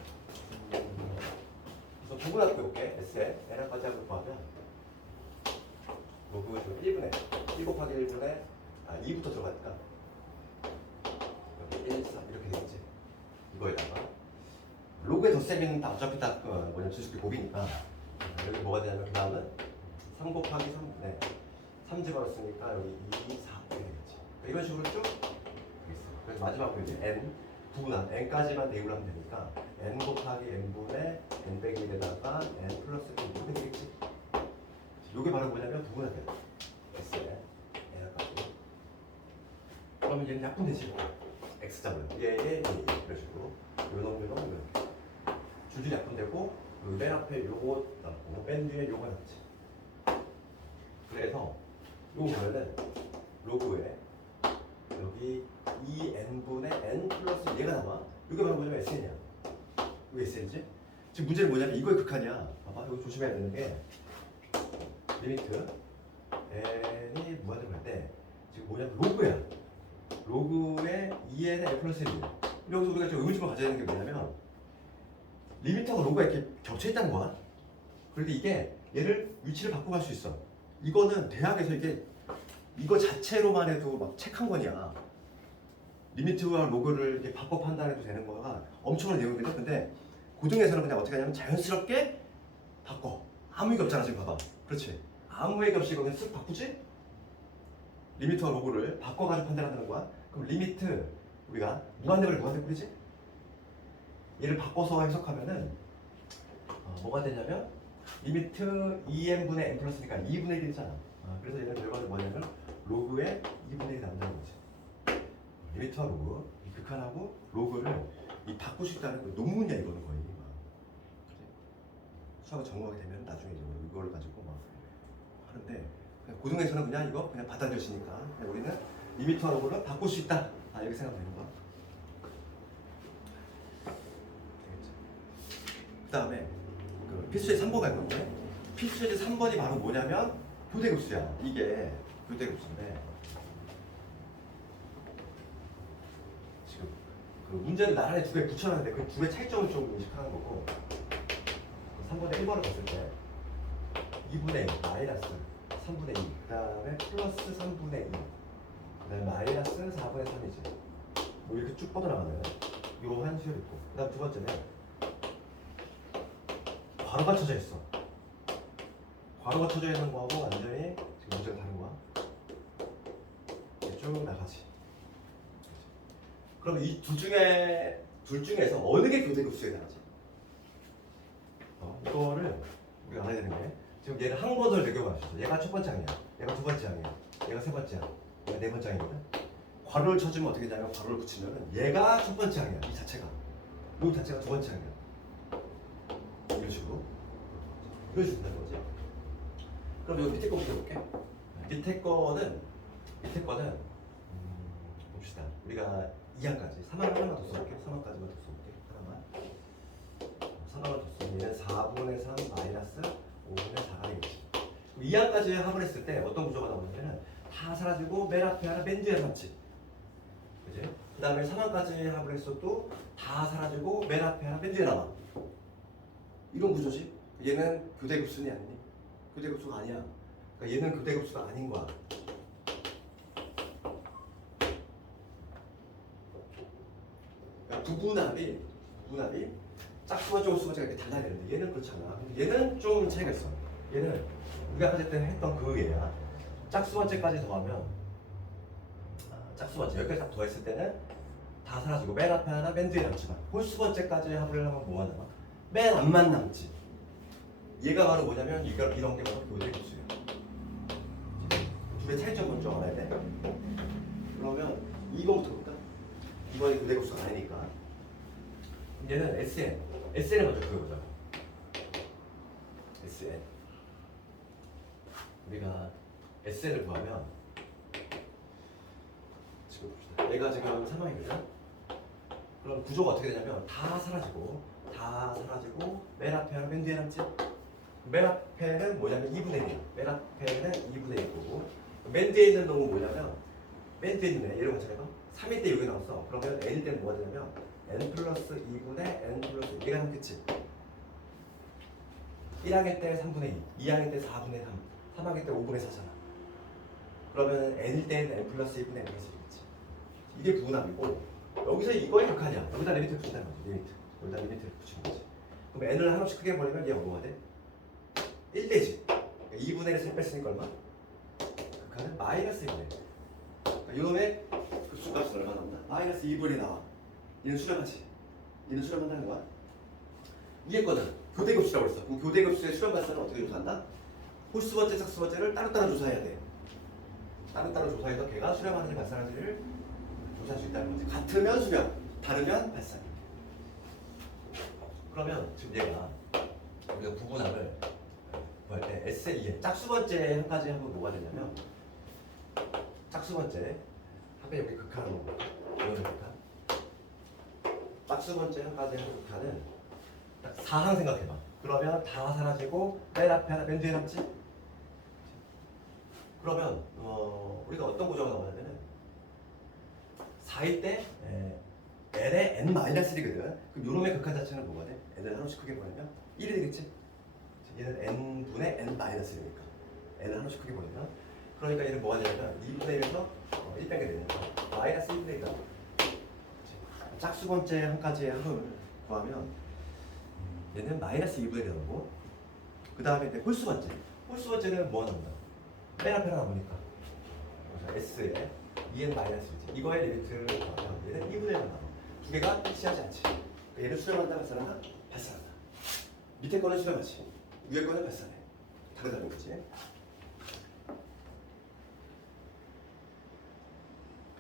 그래서 구분하고 볼게. S에 N까지 하고 구하면 로그 1분의 1 곱하기 1분의 2부터 들어가니까 여기 1, 3 이렇게 되겠지. 이거에다가 로그의 덧셈은 다 어차피 다 뭐냐면 수식이 곱이니까 여기 뭐가 되냐면 그 다음은 3 곱하기 3분의 3 집어넣었으니까 여기 2, 4 이렇게 되겠지. 이런 식으로 쭉 되겠어. 그래서 마지막으로 이제 N 부분한 n까지만 대입을 하면 되니까 n 곱하기 n분의 n 빼기 1에다가 n 플러스 1 이렇게 되겠지. 이게 바로 뭐냐면 부분하게 S에 n까지. 그러면 얘는 약분되지. x자면 얘 이런 식으로 요놈 이렇게 줄줄이 약분되고 맨 앞에 요거 남고 맨 뒤에 요거 남지. 그래서 요거 보면은 로그에 여기 2n분의 n 플러스 얘가 나와. 이게 바로 뭐냐면 SN이야. 왜 SN이지? 지금 문제는 뭐냐면 이거의 극한이야. 봐봐, 이거 조심해야 되는 게 리미트 n이 무한대로 갈 때 지금 뭐냐면 로그야. 로그에 2n의 n 플러스 1이야. 여기서 우리가 좀 의문점을 가져야 되는 게 뭐냐면 리미트하고 로그가 이렇게 겹쳐 있다는 거야. 그런데 이게 얘를 위치를 바꿔갈 수 있어. 이거는 대학에서 이게 이거 자체로만 해도 막 책 한 권이야. 리미트와 로그를 이렇게 바꿔 판단해도 되는 거가 엄청난 내용이거든. 근데 고등에서는 그냥 어떻게 하냐면 자연스럽게 바꿔. 아무 얘기 없잖아 지금 봐봐. 그렇지. 아무 얘기 없이 그냥 쓱 바꾸지? 리미트와 로그를 바꿔가지고 판단하는 거야. 그럼 리미트 우리가 무한대를 무한대 뿌리지? 얘를 바꿔서 해석하면은 뭐가 되냐면 리미트 2n분의 n 플러스니까 2분의 1이 되잖아. 그래서 얘는 결과는 뭐냐면 로그의 2분의 1이 나온다는 거지. 리미트와 로그, 이 극한하고 로그를 이 바꿀 수 있다는 거 논문이야 이거는 거의. 수학을 전공하게 되면 나중에 이걸 가지고 막 하는데 고등에서는 그냥 이거 그냥 받아들여지니까 우리는 리미트와 로그를 바꿀 수 있다. 이렇게 생각하면 되는 거야. 그 다음에 그 필수제 3번가 있는데 필수제 3번이 바로 뭐냐면 교대급수야. 이게 교대급수인데 지금 그 문제는 나란히 두 개 붙여놨는데 그 두 개 차이점을 좀 인식하는 거고 3분의 1번을 봤을 때 2분의 1 마이너스 3분의 2 그 다음에 플러스 3분의 2 그 다음에 마이너스 4분의 3이지 뭐 이렇게 쭉 뻗어나가면 이러한 수열이 있고 그 다음 두 번째는 괄호가 쳐져 있어. 괄호가 쳐져 있는 거하고 완전히 지금 문제가 다른 거야. 쭉 나가지. 그럼 이 둘 중에서 어느 게 교대급수에 나가지? 이거를 우리가 알아야 되는 게 지금 얘는 한 번을 매겨볼 수 있어. 얘가 첫 번째 항이야. 얘가 두 번째 항이야. 얘가 세 번째 항. 얘가 네 번째 항이거든. 괄호를 쳐주면 어떻게 되냐면 괄호를 붙이면은 얘가 첫 번째 항이야. 이 자체가. 이 자체가 두 번째 항이야. 이런 식으로. 이런 식으로 된다는 거지. 그럼 여기 밑에 거 볼게. 밑에 거는 봅시다. 우리가 2항까지 3항 하나만 더 써볼게. 3항까지만 더 써볼게. 하나만 더 쓰면 얘는 4분의 3 마이너스 5분의 4가 되겠지. 2항까지 합을 했을 때 어떤 구조가 나오냐면 다 사라지고 맨 앞에 하나 맨 뒤에 남지. 그지? 그 다음에 3항까지 합을 했어도 다 사라지고 맨 앞에 하나 맨 뒤에 남아. 이런 구조지. 얘는 교대급수니 아니니? 교대급수가 아니야. 그러니까 얘는 교대급수가 아닌 거야. 그러니까 부분합이 짝수와 홀수가 이렇게 달라야 되는데 얘는 그렇지 않아. 얘는 좀 차이가 있어. 얘는 우리가 아까 전에 했던 그 얘야. 짝수 번째까지 더하면 짝수 번째 여기까지 딱 더했을 때는 다 사라지고 맨 앞에 하나 맨 뒤에 남지만 홀수 번째까지 합을 하면 뭐가 남아? 맨 앞만 남지. 얘가 바로 뭐냐면 이런 게 바로 교대급수예요. 두 개 차이점 먼저 알아야 돼. 그러면 이거부터 볼까? 이번에 교대급수가 아니니까. 얘는 SN을 먼저 그려보자. SN. 우리가 SN을 구하면 지금 봅시다. 얘가 지금 3항이거든. 그럼 구조가 어떻게 되냐면 다 사라지고 맨 앞에 하나 맨 뒤에 남지. 맨 앞에는 뭐냐면 2분의 1이야. 맨 앞에는 2분의 1이고 맨 뒤에 있는 놈은 뭐냐면 맨 뒤에 있는 애 이런 거 해봐. 3일 때 여기 나왔어. 그러면 n일 때는 뭐가 되냐면 n 플러스 2분의 n 플러스 1가 남겠지. 1항일 때 3분의 2, 2항일 때 4분의 3, 3항일 때 5분의 4잖아. 그러면 n일 때는 n 플러스 2분의 n 플러스 1이겠지. 이게 부분합이고 여기서 이거의 극한이야. 여기다 리미트를 붙인다는 거지. 여기다 리미트를 붙이는 거지. 그럼 n을 하나씩 크게 버리면 얘가 뭐가 돼? 1대지. 그러니까 2분의 1에서 뺐으니까 얼마? 극한은 마이너스 1분의 1. 그러니까 이놈의 급수값은 얼마 나온다? 마이너스 2분이 나와. 얘는 수렴하지. 얘는 수렴한다는 거야. 이해거든. 교대급수라고 그랬어. 그럼 교대급수의 수렴 발산은 어떻게 조사한다? 홀수 번째, 짝수 번째를 따로따로 조사해야 돼. 따로따로 조사해서 걔가 수렴하는지 발산하는지를 조사할 수 있다는 거지. 같으면 수렴, 다르면 발산. 그러면 지금 얘가 우리가 부분합을 구할 때 SE 짝수 번째 한 가지 하면 뭐가 되냐면 짝수 번째 합의 여기 극한으로 이거는 극한. 짝수 번째 한 가지 하는 극한은 딱 4항 생각해봐. 그러면 다 사라지고 맨 앞에 하나 맨 뒤에 남지. 그러면 우리가 어떤 구조가 나오냐면 4일 때 n의 n-1이거든. 그럼 요놈의 극한 자체는 뭐가 돼? n을 하나씩 크게 보내면 1이 되겠지? 얘는 n분의 n-1이니까 n을 하나씩 크게 보내면 그러니까 얘는 뭐가 되냐면 2분의 1에서 1 빼게 되니까 마이너스 1분의 1이다. 짝수 번째 한 가지의 합을 구하면 얘는 마이너스 2분의 1이 나오고 그 다음에 이제 홀수 번째. 홀수 번째는 뭐가 나온다? 맨 앞에 하나 보니까 S에 2n-1이지. 이거의 리미트를 구하면 얘는 2분의 1가 나와. 두 개가 일치하지 않지. 그러니까 얘를 수렴한다 발산한다? 발산한다. 밑에 거는 수렴하지. 위에 거는 발산해. 다르다는 거지.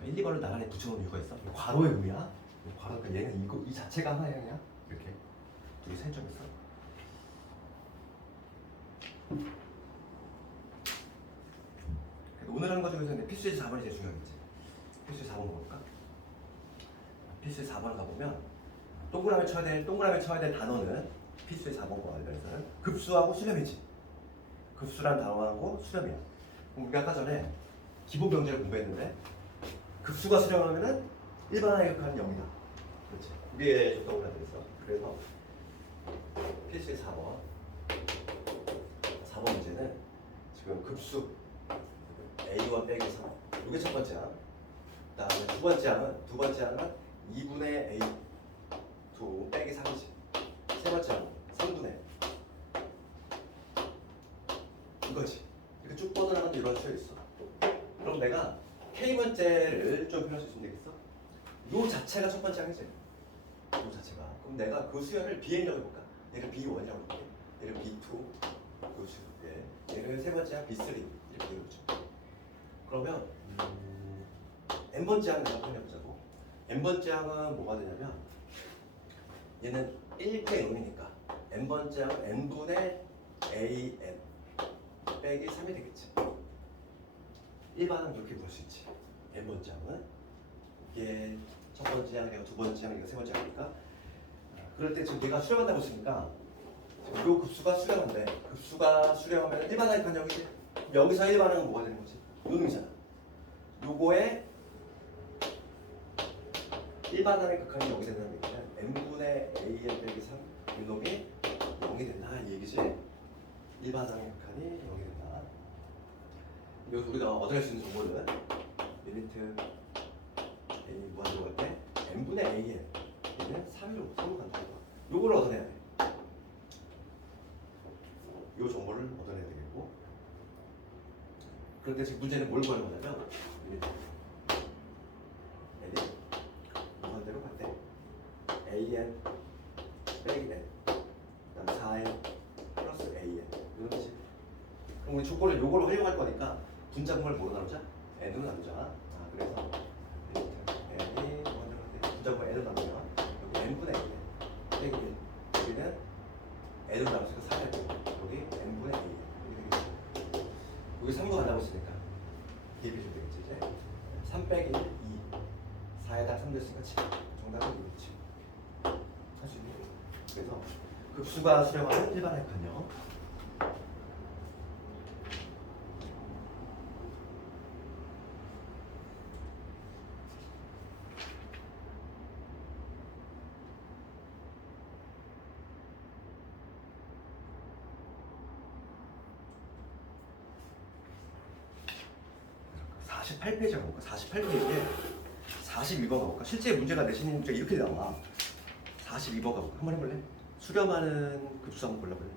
1, 2번을 나란히 붙여놓은 이유가 있어. 괄호의 의미야. 괄호, 그러니까 얘는 이거 이 자체가 하나야 그냥 이렇게 두 개 센점했어. 오늘 하는 것 중에서 필수의 4번이 제일 중요하겠지. 필수의 4번 볼까? 필수의 4번 가보면 동그라미 쳐야 될 단어는 필수의 4번과 관련해서는 급수하고 수렴이지. 급수란 단어하고 수렴이야. 그럼 우리가 아까 전에 기본 병제를 공부했는데 급수가 수렴하면은 일반항의 극한은 0이다. 그렇지. 그게 좀 떠올라 그랬어. 그래서 필수의 4번 문제는 지금 급수 A1 빼기 3 이게 첫 번째 항. 그다음에 두 번째 항은 2분의 A2 빼기 3이지. 세 번째 항 3분의 이거지. 이렇게 쭉 뻗어나가는 이런 수가 있어. 그럼 내가 K번째를 좀 표현할 수 있으면 되겠어? 요 자체가 첫 번째 항이지. 요 자체가. 그럼 내가 그 수열을 Bn이라고 해볼까? 얘를 B1이라고 해볼게. 얘를 B2 그 수. 얘를 세 번째 항 B3 이렇게 해보죠. 그러면 n번째 항을 한번 해보자고. n번째 항은 뭐가 되냐면 얘는 1대 0이니까 n번째 항은 n분의 an 빼기 3이 되겠지. 일반항 이렇게 볼 수 있지. n번째 항은 이게 첫 번째 항, 두 번째 항, 이거 세 번째 항이니까 그럴 때 지금 내가 수렴한다고 했으니까 지금 요 급수가 수렴한데 급수가 수렴하면 일반항이 한 0이지. 여기서 일반항은 뭐가 되는 거지? 요 놈이잖아. 요거에 일반항의 극한이 0이 된다는 얘기는 n분의 an 빼기 3 이놈이 0이 된다 이 얘기지. 일반항의 극한이 0이 된다. 여기서 우리가 얻어낼 수 있는 정보는 리미트 a 무한으로 갈 때 n분의 an 얘는 3로 간다. 요거를 얻어내야 돼. 요 정보를 얻어내야 되겠고 그런데 지금 문제는 뭘 구하는 거냐면 n이 무한대로 갈 때 an 빼기 n 그다음 4n 플러스 an 이거지. 그럼 우리 조건을 요거로 활용할 거니까 분자분을 뭐로 나누자? n으로 나누자. 그래서 n이 무한대로 갈 때 분자분을 n으로 나누면 여기 n분의 an 빼기 1 여기는 n으로 나누니까 4를 빼고 여기 n분의 an 이렇게 되겠죠. 여기 3도 간다고 했으니까 대비해주면 되겠지 이제. 3 빼기 1, 2 4에다 3 됐으니까 7 정답은 2겠지. 할 수 있는 거죠. 그래서 급수가 수렴하는 일반의 극한요. 자, 48페이지 가볼까? 48페이지에 42번 가볼까? 실제 문제가 내신 문제가 이렇게 나와. 42번 가볼까? 한번 해볼래? 수렴하는 급수 한번 골라볼래?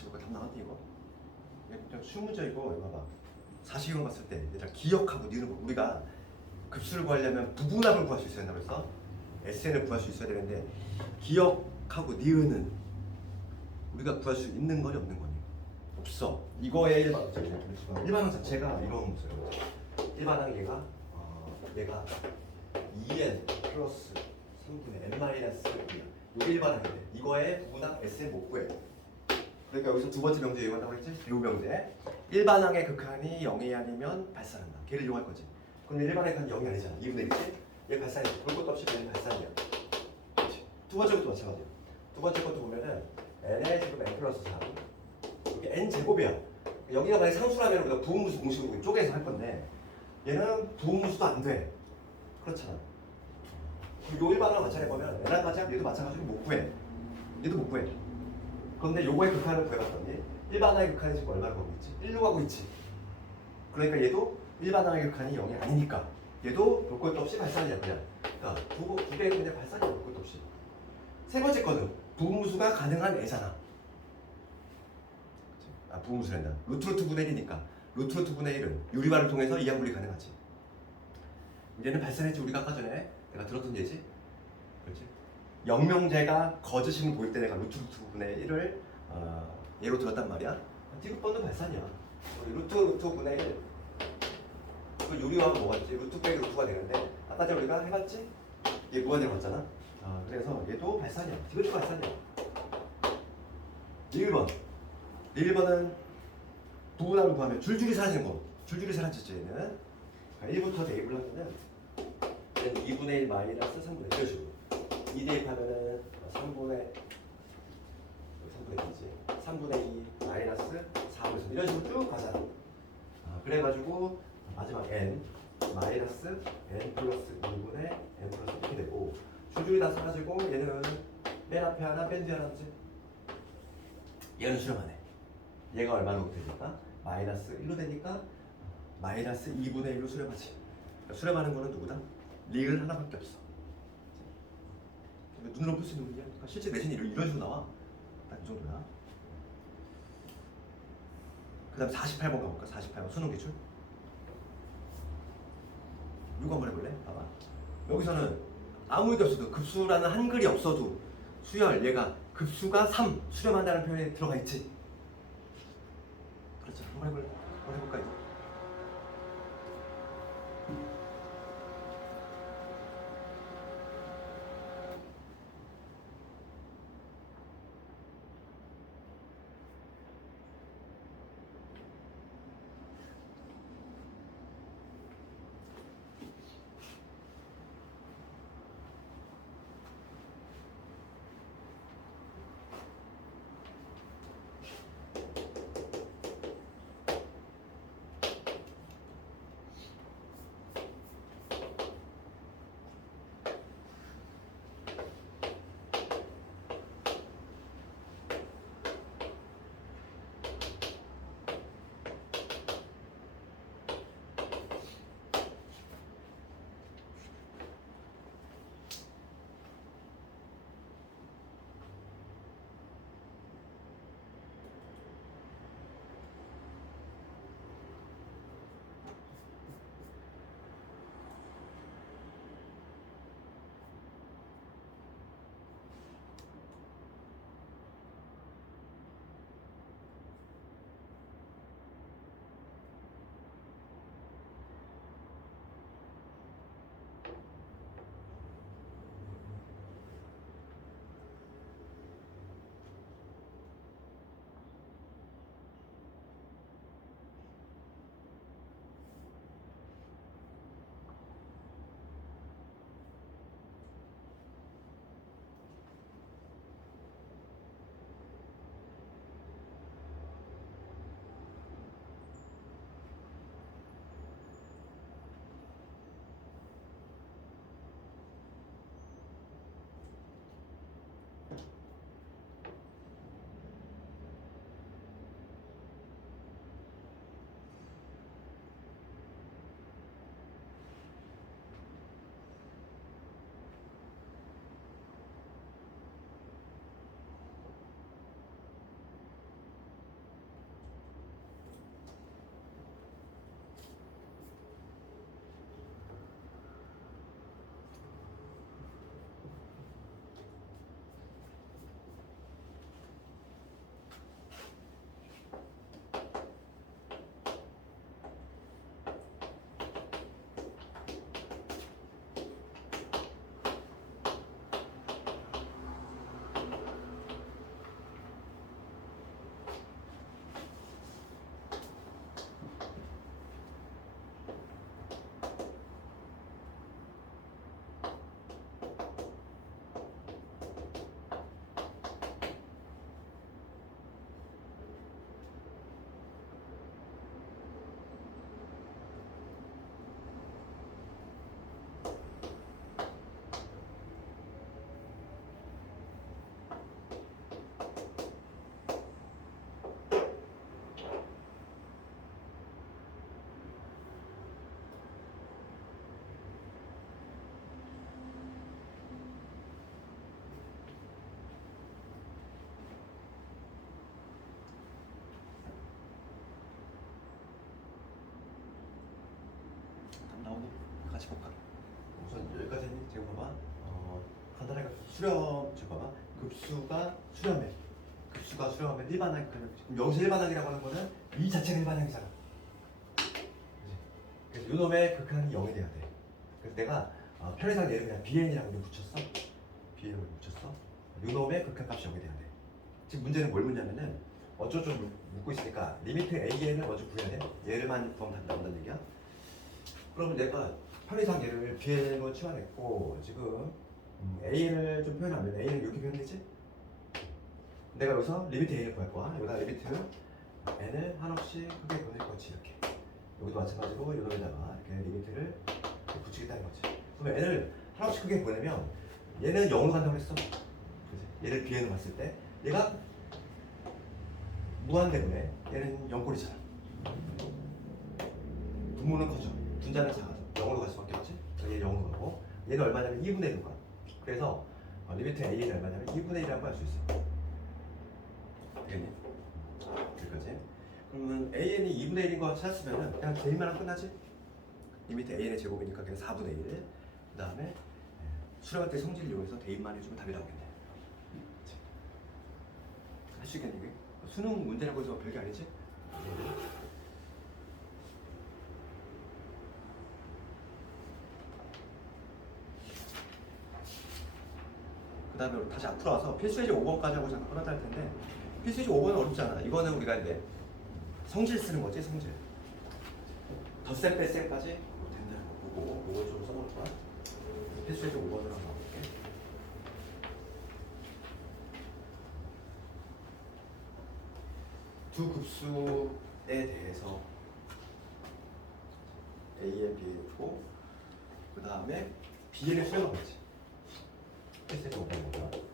같이 볼까? 답 나왔니 이거? 그냥 쉬운 문제이고 이거 봐봐. 사식으로 봤을 때 얘들아 기억하고 니은 거 우리가 급수를 구하려면 부분합을 구할 수 있어야 된다 그래서 SN을 구할 수 있어야 되는데 기억하고 니은은 우리가 구할 수 있는 거니 없는 거니? 없어. 이거의 일반항 자체가 이런 모습이에요. 일반항 얘가 얘가 2n 플러스 3분의 n 마이너스 1이야. 이게 일반항인데 이거의 부분항 SN 못 구해. 그러니까 여기서 두 번째 명제 이용한다고 했지? 배우 명제. 일반항의 극한이 0이 아니면 발산한다. 걔를 이용할 거지. 그럼 일반항의 극한이 0이 아니잖아. 2분의 1이지? 얘 발산이지. 볼 것도 없이 얘는 발산이야. 그렇지? 두 번째 것도 마찬가지야. 두 번째 것도 보면은 n의 제곱 n 플러스 3. 이게 n 제곱이야. 여기가 만약 상수라면 우리가 부분무수 공식으로 쪼개서 할 건데 얘는 부분무수도 안 돼. 그렇잖아. 요 일반항을 마찬가지보면 n까지 하면 얘도 마찬가지로 못 구해. 얘도 못 구해. 그런데 요거의 극한을 구해봤더니 일반항의 극한이 지금 얼마를 가고 있지? 1로 가고 있지. 그러니까 얘도 일반항의 극한이 0이 아니니까 얘도 볼 것도 없이 발산이야 그냥. 그러니까 두 개는 그냥 발산이야 볼 것도 없이. 세 번째 거는 부분무수가 가능한 애잖아. 부분무수란다. 루트 분의 1이니까 루트 분의 1은 유리화를 통해서 이항분리 가능하지. 얘는 발산했지. 우리가 아까 전에 내가 들었던 예지. 그렇지? 영명제가 거짓임을 보일 때 내가 루트 분의 1을 예로 들었단 말이야. 디귿번도 발산이야. 루트 분의 1 그 유리화가 뭐가 있지? 루트 빼기 루트가 되는데 아까 전에 우리가 해봤지? 얘 무한대로 봤잖아. 그래서 얘도 발산이야. 디귿도 발산이야. 1번은 부분함을 구하면 줄줄이 사라지는 거. 줄줄이 사라지지 얘는. 1부터 대입을 하면은 2분의 1 마이너스 3분의 1 이런 식으로 2 대입하면은 3분의 2지 3분의 2 마이너스 4분의 3 이런 식으로 쭉 가잖아. 그래가지고 마지막 n 마이너스 n 플러스 2분의 n 플러스 이렇게 되고 줄줄이 다 사라지고 얘는 맨 앞에 하나 맨 뒤에 하나지. 얘는 수렴하네. 얘가 얼마로 되니까 마이너스 1로 되니까 마이너스 2분의 1로 수렴하지. 그러니까 수렴하는 거는 누구다? 리을 하나밖에 없어. 눈으로 볼 수 있는 문제야. 그러니까 실제 내신이 이런 식으로 나와. 딱 이 정도야. 그 다음 48번 가볼까? 48번 수능 기출. 이거 한번 해볼래? 봐봐. 여기서는 아무 얘기 없어도 급수라는 한글이 없어도 수열 얘가 급수가 3 수렴한다는 표현이 들어가 있지. 그렇죠. 한번 해볼래? 한번 해볼까 이제? 같이 볼까? 우선 여기까지는 지금 봐봐. 간단하게 수렴 지금 봐봐. 급수가 수렴해. 급수가 수렴하면 일반항. 그럼 여기서 일반항이라고 하는 거는 이 자체가 일반항이잖아. 그치? 그래서 요놈의 극한이 0이 돼야 돼. 그래서 내가 편의상 얘를 그냥 BN이라고 붙였어. BN으로 붙였어. 요놈의 극한값이 0이 돼야 돼. 지금 문제는 뭘 묻냐면은 어쩌고 좀 묻고 있으니까 리미트 AN을 먼저 구해야 돼. 얘를만 구하면 나온다는 얘기야. 그러면 내가 편의상 얘를 BN으로 치환했고 지금 AN을 좀 표현하면 A는 이렇게 표현되지? 내가 여기서 리미트 A를 구할 거야. 여기다 리미트 N을 한없이 크게 보낼 거지 이렇게. 여기도 마찬가지로 이놈에다가 이렇게 리미트를 이렇게 붙이겠다는 거지. 그러면 N을 한없이 크게 보내면 얘는 0으로 간다고 했어. 그치? 얘를 BN으로 봤을 때 얘가 무한 때문에 얘는 0꼴이잖아. 분모는 커져. 분자는 작아져. 0으로 갈 수밖에 없지. 얘 0으로 가고 얘는 얼마냐면 2분의 1로 가. 그래서 리미트 A는 얼마냐면 2분의 1이라고 할 수 있어. 되겠니? 여기까지. 그러면 AN이 2분의 1인 거 찾았으면 그냥 대입만 하면 끝나지? 리미트 AN의 제곱이니까 그냥 4분의 1. 그 다음에 수렴할 때 성질을 이용해서 대입만 해주면 답이 나오겠네. 할 수 있겠니? 이게? 수능 문제라고 해서 별게 아니지? 그 다음에 다시 앞으로 와서 필수예제 5번까지 하고 잠깐 끊었다 할 텐데 필수예제 5번은 어렵지 않아. 이거는 우리가 이제 성질 쓰는 거지, 성질. 덧셈 뺄셈까지 된다는 거 보고 이거 좀 써볼 거야. 필수예제 5번으로 한번 가볼게. 두 급수에 대해서 A에 B고 그 다음에 B를 수렴한 거지. 필수예제 5번이니까.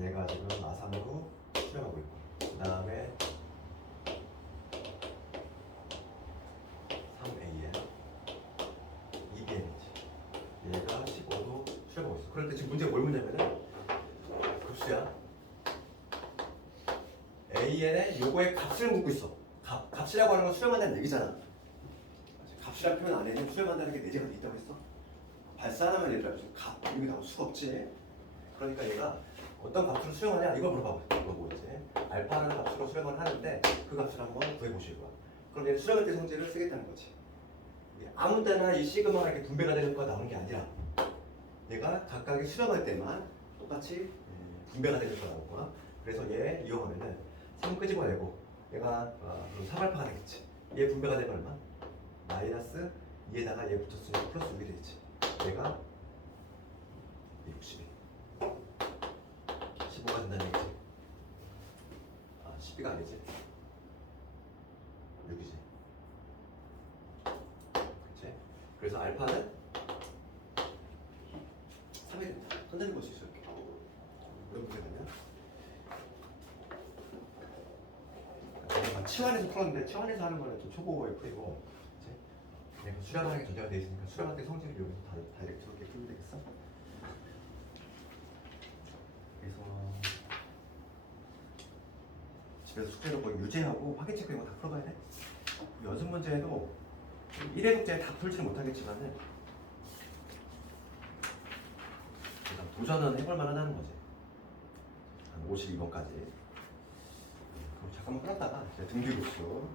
얘가 지금 아산으로 수렴하고 있고 그 다음에 3AN 2BN이지. 얘가 15도 수렴하고 있어. 그런데 지금 문제가 뭘 묻냐면은 급수야. AN의 요거의 값을 묻고 있어. 값이라고 하는 건 수렴한다는 얘기잖아. 값이라는 표현 안에는 수렴한다는 게 내재가 돼 있다고 했어. 발산하면 얘들아 값 이게 나올 수가 없지. 그러니까 얘가 어떤 값으로 수렴하냐 이걸 물어봐봐. 이거 이제 알파라는 값으로 수렴을 하는데 그 값을 한번 구해보실 거야. 그럼 얘는 수렴할 때 성질을 쓰겠다는 거지. 아무 때나 이 시그마가 이렇게 분배가 되는 거가 나오는 게 아니라 얘가 각각의 수렴할 때만 똑같이 분배가 되는 거가 나올 거야. 그래서 얘 이용하면은 3 끄집어내고 얘가 그럼 3알파가 되겠지. 얘 분배가 되면 얼마? 마이너스 2에다가 얘 붙였으니까 플러스 6이 되겠지. 얘가 60이 15가 된다는 얘기지. 10이가 아니지. 6이지. 그치? 그래서 알파는 3이 된다. 흔들림 볼 수 있어 이렇게. 왜 보게 되냐? 치환해서 풀었는데 치환해서 하는 거는 좀 초보 F이고 그치? 그냥 수렴하는 게 전제가 돼 있으니까 수렴할 때 성질을 이용해서 다이렉트로 이렇게 풀면 되겠어? 그래서 집에서 숙제도 거의 유제하고 확인 체크 이런 거 다 풀어가야 돼. 연습 문제도 1회 독자에 다 풀지는 못하겠지만은 일단 도전은 해볼 만은 하는 거지. 한 52번까지. 그럼 잠깐만 끊었다가 이제 등비급수